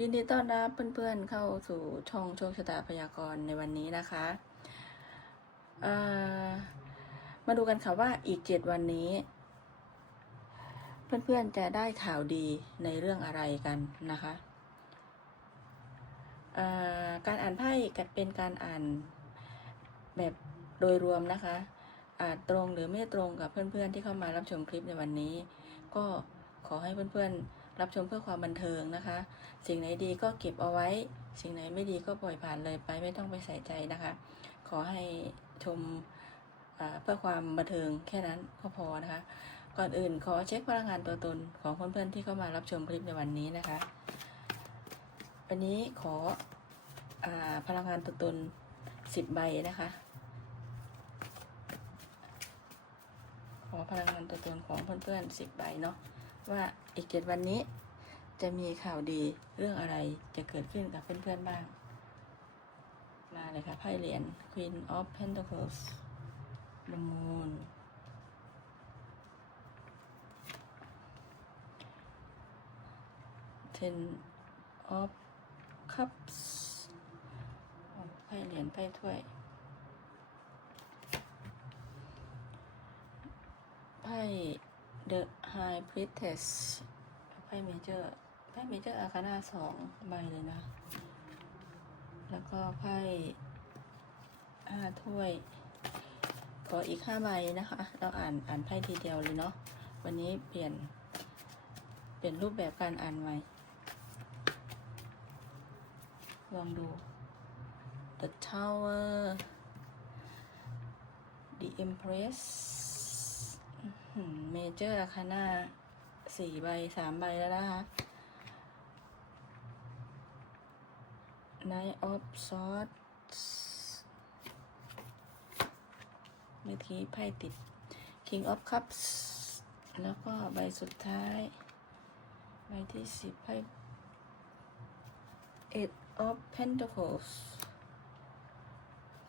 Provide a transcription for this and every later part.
ยินดีต้อนรับเพื่อนๆเข้าสู่ช่องโชคชะตาพยากรณ์ในวันนี้นะคะ มาดูกันค่ะว่าอีกเจ็ดวันนี้ เพื่อนๆจะได้ข่าวดีในเรื่องอะไรกันนะคะการอ่านไพ่ก็เป็นการอ่านแบบโดยรวมนะคะ อาจตรงหรือไม่ตรงกับเพื่อนๆที่เข้ามารับชมคลิปในวันนี้ ก็ขอให้เพื่อนๆ รับชมเพื่อความบันเทิงนะคะ สิ่งไหนดีก็เก็บเอาไว้ สิ่งไหนไม่ดีก็ปล่อยผ่านเลยไปไม่ต้องไปใส่ใจนะคะ ขอให้ชมเพื่อความบันเทิงแค่นั้นก็พอนะคะ ก่อนอื่นขอเช็คพลังงานตัวตนของเพื่อนๆที่เข้ามารับชมคลิปในวันนี้นะคะ วันนี้ขออพลังงานตัวตนสิบใบนะคะ ขอพลังงานตัวตนของเพื่อนๆสิบใบเนาะ ว่าอีกเจ็ดวันนี้ จะมีข่าวดีเรื่องอะไรจะเกิดขึ้นกับเพื่อนๆบ้าง มาเลยค่ะไพ่เหรียญ Queen of Pentacles The Moon Ten of Cups ไพ่เหรียญไพ่ถ้วยไพ่ The High Priestess ไพ่เมเจอร์ไพ่เมเจอร์อาคาน่าสองใบเลยนะ แล้วก็ไพ่ห้าถ้วย ขออีกห้าใบนะคะ เราอ่านอ่านไพ่ทีเดียวเลยเนาะ วันนี้เปลี่ยน เปลี่ยนรูปแบบการอ่านใหม่ ลองดู The Tower The Empress เมเจอร์อาคาน่าสี่ใบสามใบแล้วนะคะ Nine of Swords เมื่อกี้ไพ่ติด King of Cups แล้วก็ใบสุดท้าย ใบที่สิบไพ่ Eight of Pentacles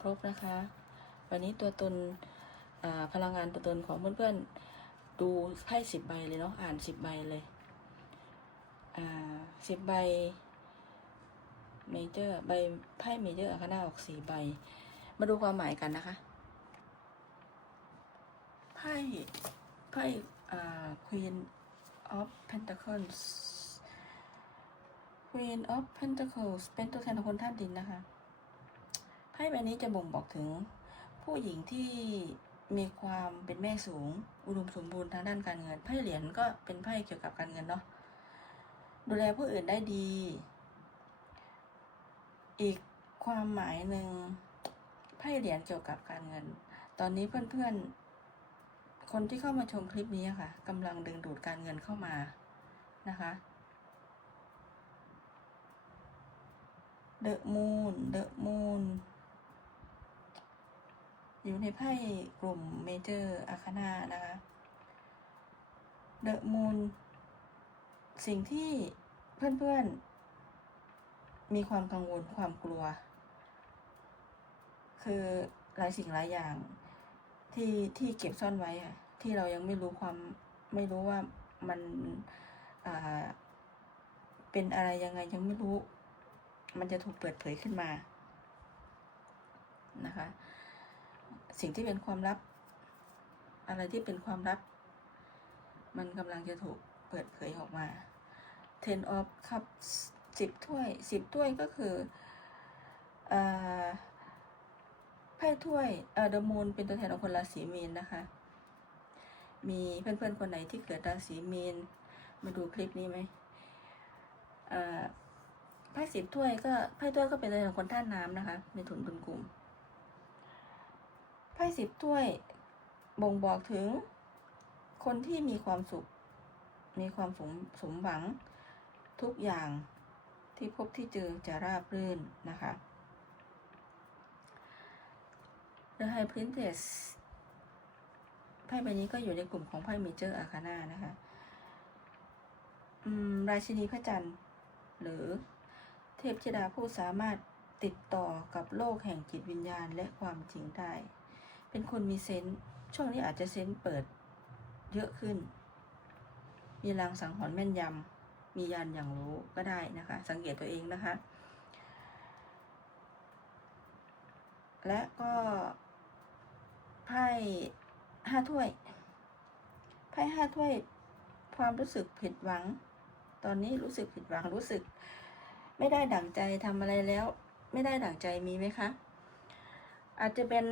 ครบนะคะ วันนี้ตัวตนพลังงานตัวตนของเพื่อนๆ ดูไพ่สิบใบเลยเนาะอ่านสิบใบเลย อ่าสิบใบเมเจอร์ใบไพ่เมเจอร์อาคาน่าออกสี่ใบ มาดูความหมายกันนะคะ ไพ่ไพ่อ่า Queen of Pentacles Queen of Pentacles เป็นตัวแทนของคนธาตุดินนะคะ ไพ่ใบนี้จะบ่งบอกถึงผู้หญิงที่มีความเป็นแม่สูง อุดมสมบูรณ์ทางด้านการเงินไพ่เหรียญก็เป็นไพ่เกี่ยวกับการเงินเนาะดูแลผู้อื่นได้ดี อีกความหมายหนึ่งไพ่เหรียญเกี่ยวกับการเงิน ตอนนี้เพื่อนๆ คนที่เข้ามาชมคลิปนี้ค่ะกำลังดึงดูดการเงินเข้ามานะคะ The Moon The Moon อยู่ในไพ่กลุ่มเมเจอร์อาคานานะคะ The Moon สิ่งที่เพื่อนๆ มีความกังวลความกลัว คือหลายสิ่งหลายอย่างที่ที่เก็บซ่อนไว้อะที่เรายังไม่รู้ความไม่รู้ว่ามันเป็นอะไรยังไงยังไม่รู้ มันจะถูกเปิดเผยขึ้นมานะคะ สิ่งที่เป็นความลับ อะไรที่เป็นความลับ มันกำลังจะถูกเปิดเผยออกมา ten of cups สิบถ้วยสิบถ้วยก็คืออไพ่ถ้วยเอ่อ the moon เป็นตัวแทนของคนราศีมีนนะคะ มีเพื่อนๆคนไหนที่เกิดราศีมีน มาดูคลิปนี้ไหมไพ่สิบถ้วยก็ไพ่ถ้วยก็เป็นตัวแทนของคนท่าตุน้ำนะคะในถุนบุญกลุ่ม ไพ่สิบถ้วยบ่งบอกถึง คนที่มีความสุข มีความสมสมหวังทุกอย่างที่พบที่เจอจะราบรื่นนะคะ The High Priestess ไพ่ใบนี้ก็อยู่ในกลุ่มของไพ่เมเจอร์อาคาน่านะคะราชินีพระจันทร์ หรือเทพธิดาผู้สามารถติดต่อกับโลกแห่งจิตวิญญาณและความจริงได้ เป็นคนมีเซนส์ช่วงนี้อาจจะเซนส์เปิดเยอะขึ้น มีลางสังหรณ์แม่นยำมียันอย่างรู้ก็ได้นะคะ สังเกตตัวเองนะคะ และก็ไพ่ห้าถ้วยไพ่ห้าถ้วยความรู้สึกผิดหวัง ตอนนี้รู้สึกผิดหวังรู้สึก ไม่ได้ดั่งใจทำอะไรแล้ว ไม่ได้ดั่งใจมีไหมคะ อาจจะเป็น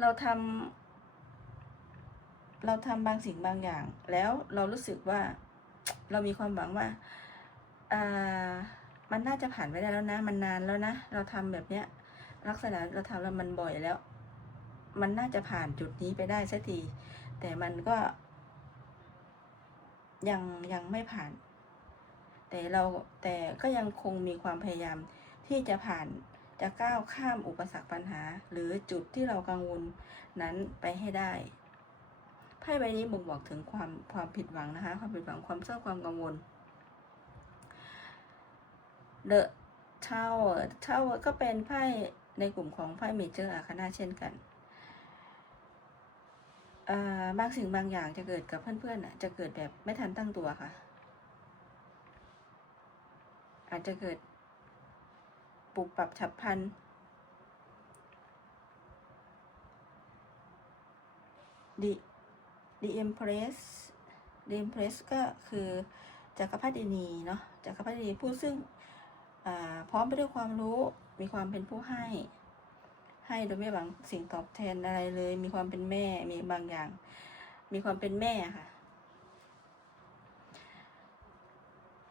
เราทำเราทำบางสิ่งบางอย่าง แล้วเรารู้สึกว่าเรามีความหวังว่าอ่ามันน่าจะผ่านไปได้แล้วนะ มันนานแล้วนะ เราทำแบบเนี้ย ลักษณะเราทำแล้วมันบ่อยแล้ว มันน่าจะผ่านจุดนี้ไปได้สักที แต่มันก็ ยังยังไม่ผ่าน แต่เราแต่ก็ยังคงมีความพยายามที่จะผ่าน จะก้าวข้ามอุปสรรคปัญหา หรือจุดที่เรากังวลนั้นไปให้ได้ไพ่ใบนี้บ่งบอกถึงความความผิดหวังนะคะ ความผิดหวังความเศร้าความกังวล The Tower Tower ก็เป็นไพ่ในกลุ่มของไพ่เมเจอร์อาคานาเช่นกันบางสิ่งบางอย่างจะเกิดกับเพื่อนๆอะจะเกิดแบบไม่ทันตั้งตัวค่ะ อาจจะเกิด ปรับปรับฉับพลัน The The Empress The Empress ก็คือจักรพรรดินีเนาะจักรพรรดินีผู้ซึ่งพร้อมไปด้วยความรู้มีความเป็นผู้ให้ ให้โดยไม่หวังสิ่งตอบแทนอะไรเลย มีความเป็นแม่มีบางอย่าง มีความเป็นแม่ค่ะ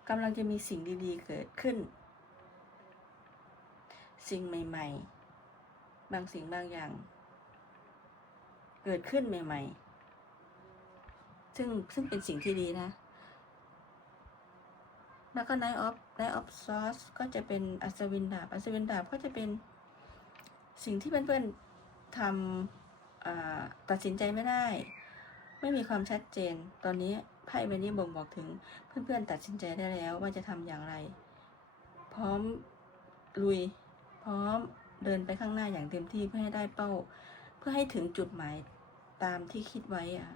กำลังจะมีสิ่งดีๆเกิดขึ้น สิ่งใหม่ ๆ บางสิ่งบางอย่าง เกิดขึ้นใหม่ ๆ ซึ่งซึ่งเป็นสิ่งที่ดีนะ แล้วก็ night of Knight of Swords ก็จะเป็นอัศวินดาบ อัศวินดาบก็จะเป็นสิ่งที่เพื่อนๆทำอ่าตัดสินใจไม่ได้ ไม่มีความชัดเจน ตอนนี้ไพ่ใบนี้บ่งบอกถึงเพื่อนๆตัดสินใจได้แล้วว่าจะทำอย่างไร พร้อมลุย พร้อมเดินไปข้างหน้าอย่างเต็มที่เพื่อให้ได้เป้า เพื่อให้ถึงจุดหมายตามที่คิดไว้อะ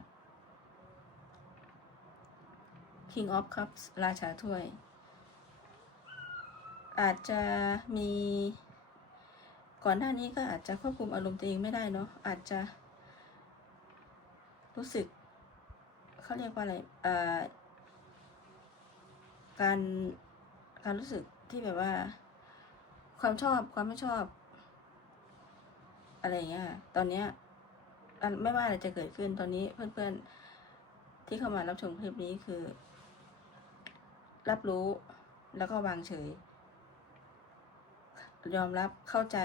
King of Cups ราชาถ้วย อาจจะมี ก่อนหน้านี้ก็อาจจะควบคุมอารมณ์ตัวเองไม่ได้เนาะอาจจะ รู้สึกเขาเรียกว่าอะไรการการรู้สึกที่แบบว่า ความชอบความไม่ชอบ อะไรเงี้ยตอนเนี้ยไม่ว่าอะไรจะเกิดขึ้นตอนนี้เพื่อนๆ ที่เข้ามารับชมคลิปนี้คือ รับรู้แล้วก็วางเฉย ยอมรับเข้าใจ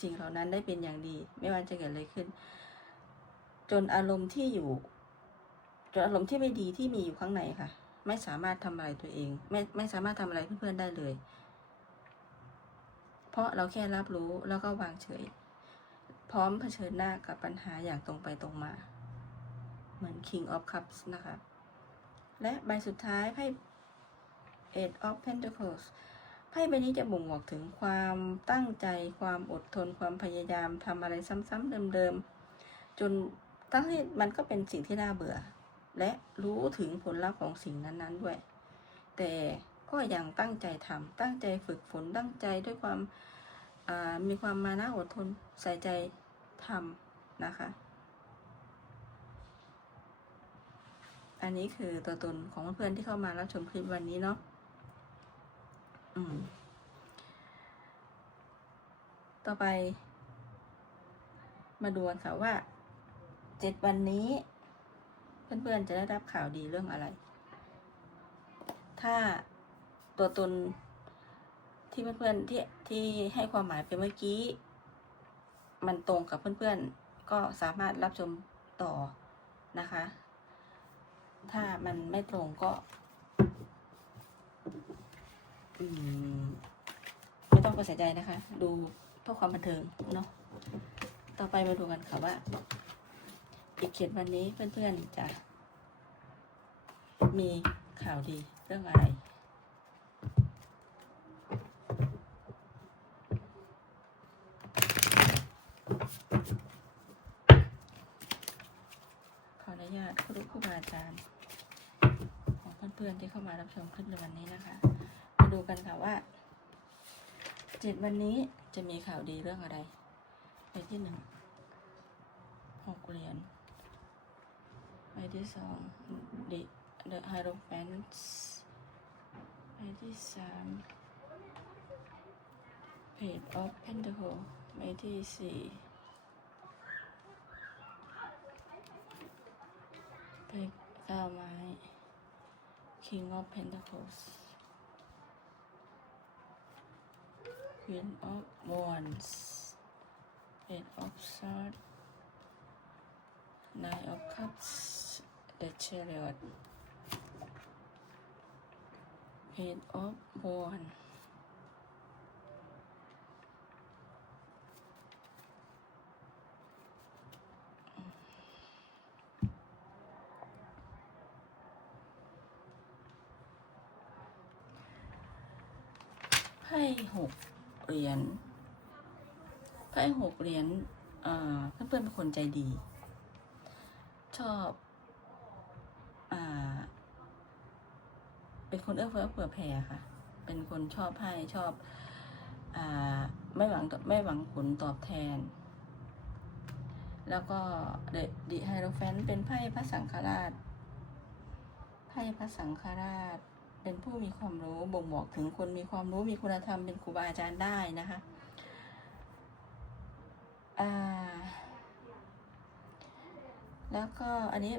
สิ่งเหล่านั้นได้เป็นอย่างดี ไม่ว่าจะเกิดอะไรขึ้น จนอารมณ์ที่อยู่ จนอารมณ์ที่ไม่ดีที่มีอยู่ข้างในค่ะ ไม่สามารถทำอะไรตัวเอง ไม่ไม่สามารถทำอะไรเพื่อนๆได้เลย เพราะเราแค่รับรู้แล้วก็วางเฉย พร้อมเผชิญหน้ากับปัญหาอย่างตรงไปตรงมา เหมือน King of Cups นะคะและใบสุดท้ายไพ่ Eight of Pentacles ไพ่ใบนี้จะบ่งบอกถึงความตั้งใจความอดทนความพยายามทำอะไรซ้ำๆเดิมๆ จนทั้งที่มันก็เป็นสิ่งที่น่าเบื่อ และรู้ถึงผลลัพธ์ของสิ่งนั้นๆด้วย แต่ ก็ยังตั้งใจทำตั้งใจฝึกฝนตั้งใจด้วยความมีความมานะอดทนใส่ใจทำนะคะ อันนี้คือตัวตนของเพื่อนๆที่เข้ามารับชมคลิปวันนี้เนาะอืมต่อไป มาดูกันค่ะว่าเจ็ดวันนี้ เพื่อนๆจะได้รับข่าวดีเรื่องอะไร ถ้า ตัวตนที่เพื่อนๆที่ที่ให้ความหมายไปเมื่อกี้ มันตรงกับเพื่อนๆ ก็สามารถรับชมต่อนะคะ ถ้ามันไม่ตรงก็อมไม่ต้องไปใส่ใจนะคะ ดูเพื่อความบันเทิงเนาะต่อไปมาดูกันค่ะว่าอีกเขียนวันนี้เพื่อนๆจะมีข่าวดีเรื่องอะไร ขออนุญารณ์ของเพื่อนๆที่เข้ามารับชมคลิปในวันนี้นะคะ มาดูกันค่ะว่าเจ็ดวันนี้จะมีข่าวดีเรื่องอะไรไปที่หนึ่งหกเหรียญไปที่สอง The The Hierophants ไปที่สาม Page of Pentacle ไปที่สี่ไป เก้าไม้ King of Pentacles Queen of Wands Eight of Swords Nine of Cups The Chariot Eight of Wands หกเหรียญไพ่หกเหรียญเอ่อเพื่อนๆเป็นคนใจดี ชอบอ่าเป็นคนเอื้อเฟื้อเผื่อแผ่ค่ะ เป็นคนชอบให้ชอบอ่าไม่หวังไม่หวังผลตอบแทน แล้วก็เดดิไฮโรแฟนเป็นไพ่พระสังฆราชไพ่พระสังฆราช เป็นผู้มีความรู้บ่งบอกถึงคนมีความรู้มีคุณธรรมเป็นครูบาอาจารย์ได้นะคะอ่าแล้วก็อันนี้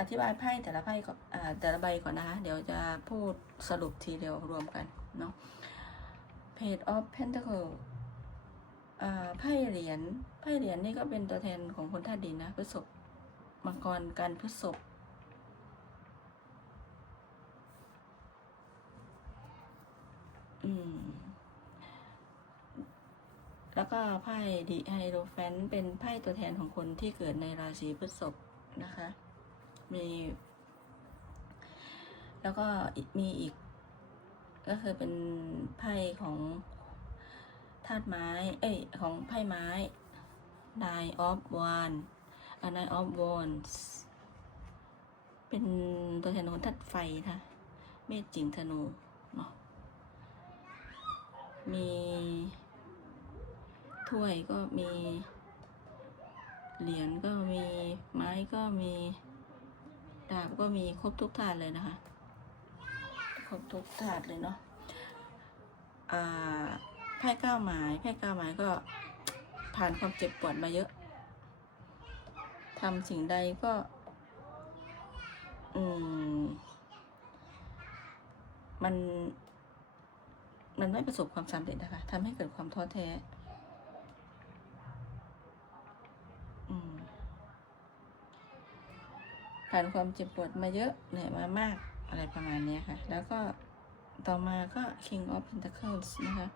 อธิบายไพ่แต่ละไพ่ก่อนแต่ละใบก่อนนะคะ เดี๋ยวจะพูดสรุปทีเดียวรวมกันเนาะ Page of Pentacle ไพ่เหรียญไพ่เหรียญนี่ก็เป็นตัวแทนของคนธาตุดินนะพฤษภมังกรการพฤษภ อืม แล้วก็ไพ่ดิไฮโรแฟนเป็นไพ่ตัวแทนของคนที่เกิดในราศีพฤษภนะคะ มี แล้วก็มีอีก ก็คือเป็นไพ่ของธาตุไม้ เอ้ย ของไพ่ไม้ Nine of Wands อ่า Nine of Wands เป็นตัวแทนของธาตุไฟนะเมษจิงธนู มีถ้วยก็มี เหรียญก็มีไม้ก็มีดาบก็มีครบทุกถาดเลยนะคะ ครบทุกถาดเลยเนาะอ่าไพ่ก้าหมายไพ่ก้าหมายก็ผ่านความเจ็บปวดมาเยอะทำสิ่งใดก็ อืม มัน มันไม่ประสบความสำเร็จนะคะทำให้เกิดความท้อแท้ผ่านความเจ็บปวดมาเยอะเหนื่อยมามากอะไรประมาณนี้ค่ะ แล้วก็ต่อมาก็ King of Pentacles นะคะ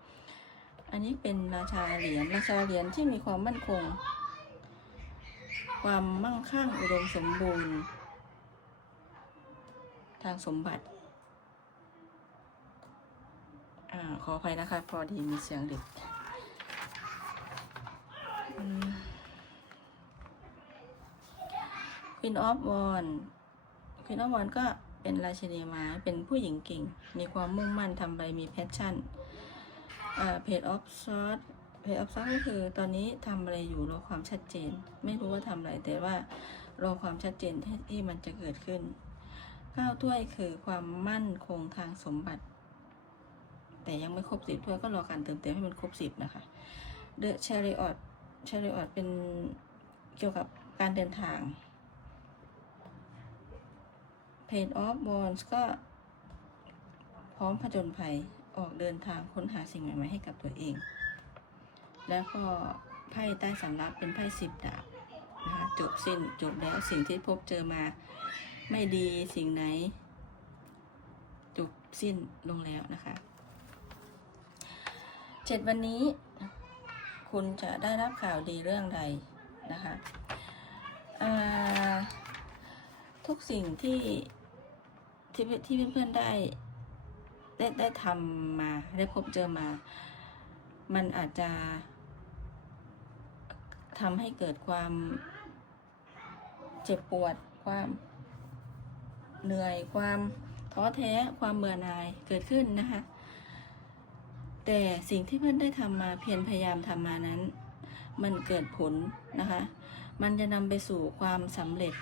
อันนี้เป็นราชาเหรียญ ราชาเหรียญที่มีความมั่นคง ความมั่งคั่งอุดมสมบูรณ์ ทางสมบัติ อ่า ขออภัยนะคะ พอดีมีเสียงเด็กอืม Queen of Wands Queen of Wands ก็เป็นราชินีไม้เป็นผู้หญิงเก่ง มีความมุ่งมั่นทำอะไรมีแพชชั่นอ่า Page of Swords Page of Swords ก็คือตอนนี้ทำอะไรอยู่รอความชัดเจน ไม่รู้ว่าทำอะไรแต่ว่ารอความชัดเจนที่ที่มันจะเกิดขึ้นก้าวถ้วยคือความมั่นคงทางสมบัติ แต่ยังไม่ครบสิบถ้วยก็รอการเติมเต็มให้มันครบสิบนะคะ The Chariot Chariot เป็นเกี่ยวกับการเดินทาง Page of Wands ก็พร้อมผจญภัยออกเดินทางค้นหาสิ่งใหม่ๆให้กับตัวเอง แล้วก็ไพ่ใต้สำรับเป็นไพ่สิบดาบนะคะจบสิ้นจบแล้วสิ่งที่พบเจอมาไม่ดีสิ่งไหน จบสิ้นลงแล้วนะคะ จ็ดวันนี้ คุณจะได้รับข่าวดีเรื่องใดนะคะทุกสิ่งที่ที่ที่เพื่อนๆได้ ได้ได้ทำมาได้พบเจอมา มันอาจจะทำให้เกิดความเจ็บปวด ความเหนื่อย ความท้อแท้ ความเบื่อหน่ายเกิดขึ้นนะคะ แต่สิ่งที่เพื่อนได้ทำมาเพียรพยายามทำมานั้น มันเกิดผลนะคะ มันจะนำไปสู่ความสำเร็จ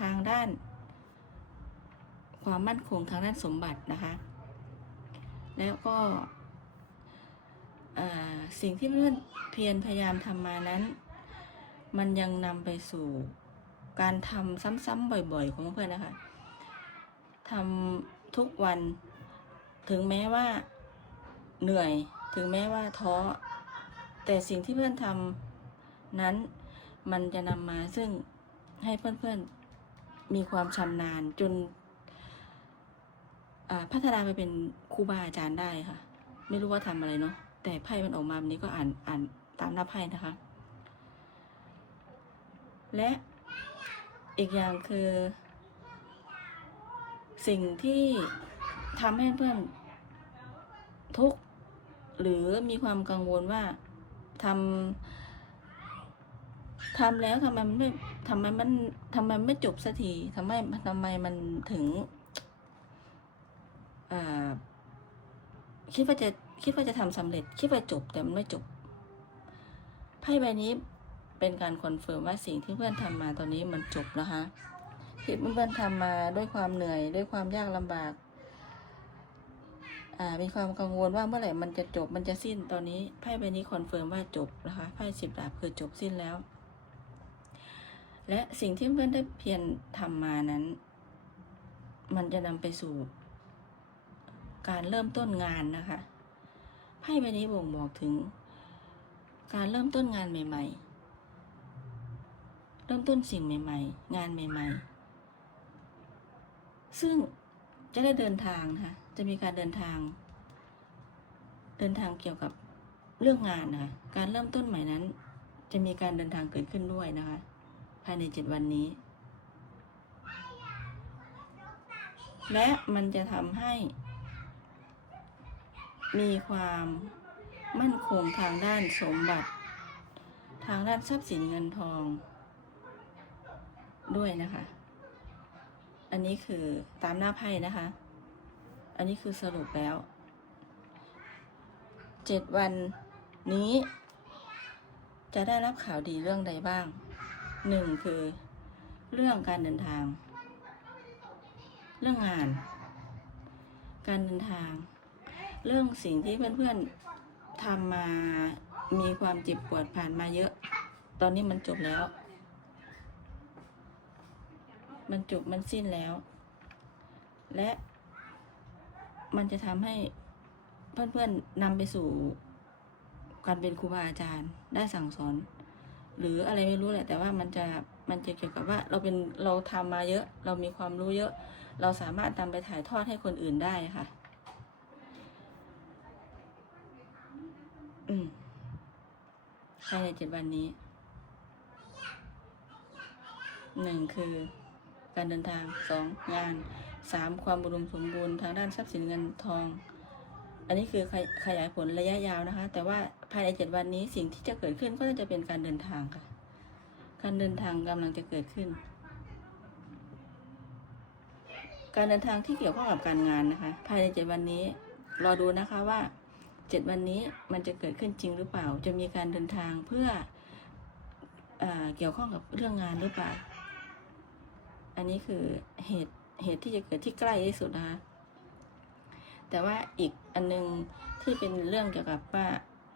ทางด้าน ความมั่นคงทางด้านสมบัตินะคะ แล้วก็สิ่งที่เพื่อนเพียรพยายามทำมานั้น มันยังนำไปสู่การทำซ้ำๆบ่อย ๆ ของเพื่อนนะคะทำทุกวันถึงแม้ว่าเหนื่อย ถึงแม้ว่าท้อ แต่สิ่งที่เพื่อนทำนั้นมันจะนำมาซึ่งให้เพื่อนๆมีความชำนาญจนพัฒนาไปเป็นครูบาอาจารย์ได้ค่ะ ไม่รู้ว่าทำอะไรเนาะแต่ไพ่มันออกมาแบบนี้ก็อ่านอ่านตามหน้าไพ่นะคะ และอีกอย่างคือ สิ่งที่ทำให้เพื่อนทุกข์ หรือมีความกังวลว่าทำทำแล้วทำไมมันไม่ทำไมมันทำไมไม่จบสักทีทำไมทำไมมันถึงคิดว่าจะคิดว่าจะทำสำเร็จ คิดว่าจบแต่มันไม่จบไพ่ใบนี้เป็นการคอนเฟิร์มว่าสิ่งที่เพื่อนทำมาตอนนี้มันจบนะคะที่เพื่อนๆทำมาด้วยความเหนื่อยด้วยความยากลำบาก มีความกังวลว่าเมื่อไหร่มันจะจบมันจะสิ้นตอนนี้ไพ่ใบนี้คอนเฟิร์มว่าจบนะคะไพ่สิบดาบคือจบสิ้นแล้ว และสิ่งที่เพื่อนได้เพียรทำมานั้น มันจะนำไปสู่ การเริ่มต้นงานนะคะไพ่ใบนี้บ่งบอกถึง การเริ่มต้นงานใหม่ ๆ เริ่มต้นสิ่งใหม่ ๆ งานใหม่ ๆ ซึ่งจะได้เดินทางนะคะ จะมีการเดินทาง เดินทางเกี่ยวกับเรื่องงานนะคะการเริ่มต้นใหม่นั้น จะมีการเดินทางเกิดขึ้นด้วยนะคะ ภายในเจ็ดวันนี้ และมันจะทำให้ มีความมั่นคงทางด้านสมบัติ ทางด้านทรัพย์สินเงินทอง ด้วยนะคะ อันนี้คือตามหน้าไพ่นะคะ อันนี้คือสรุปแล้วเจ็ดวันนี้ จะได้รับข่าวดีเรื่องใดบ้างหนึ่งคือเรื่องการเดินทาง เรื่องงาน การเดินทาง เรื่องสิ่งที่เพื่อนๆทำมามีความเจ็บปวดผ่านมาเยอะ ตอนนี้มันจบแล้ว มันจบมันสิ้นแล้ว และ มันจะทำให้เพื่อนๆนำไปสู่การเป็นครูบาอาจารย์ได้สั่งสอน หรืออะไรไม่รู้แหละ แต่ว่ามันจะมันจะเกี่ยวกับว่าเราเป็นเราทำมาเยอะ เรามีความรู้เยอะ เราสามารถนำไปถ่ายทอดให้คนอื่นได้ค่ะ อืมภายในเจ็ดวันนี้หนึ่งคือการเดินทางสองงาน สามความอุดมสมบูรณ์ทางด้านทรัพย์สินเงินทอง อันนี้คือขยขยายผลระยะยาวนะคะ แต่ว่าภายในเจ็ดวันนี้สิ่งที่จะเกิดขึ้นก็จะเป็นการเดินทางค่ะ การเดินทางกำลังจะเกิดขึ้น การเดินทางที่เกี่ยวข้องกับการงานนะคะ ภายในเจ็ดวันนี้รอดูนะคะว่าเจ็ดวันนี้มันจะเกิดขึ้นจริงหรือเปล่า จะมีการเดินทางเพื่ออเกี่ยวข้องกับเรื่องงานหรือเปล่า อันนี้คือเหตุ เหตุที่จะเกิดที่ใกล้ที่สุดนะคะแต่ว่าอีกอันนึงที่เป็นเรื่องเกี่ยวกับว่า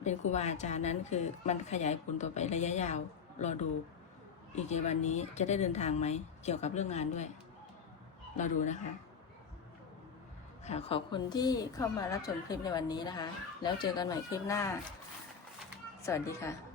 เป็นครูบาอาจารย์นั้นคือมันขยายผลต่อไประยะยาว รอดูอีกกี่วันนี้จะได้เดินทางไหม เกี่ยวกับเรื่องงานด้วยรอดูนะคะ ค่ะขอบคุณที่เข้ามารับชมคลิปในวันนี้นะคะ แล้วเจอกันใหม่คลิปหน้า สวัสดีค่ะ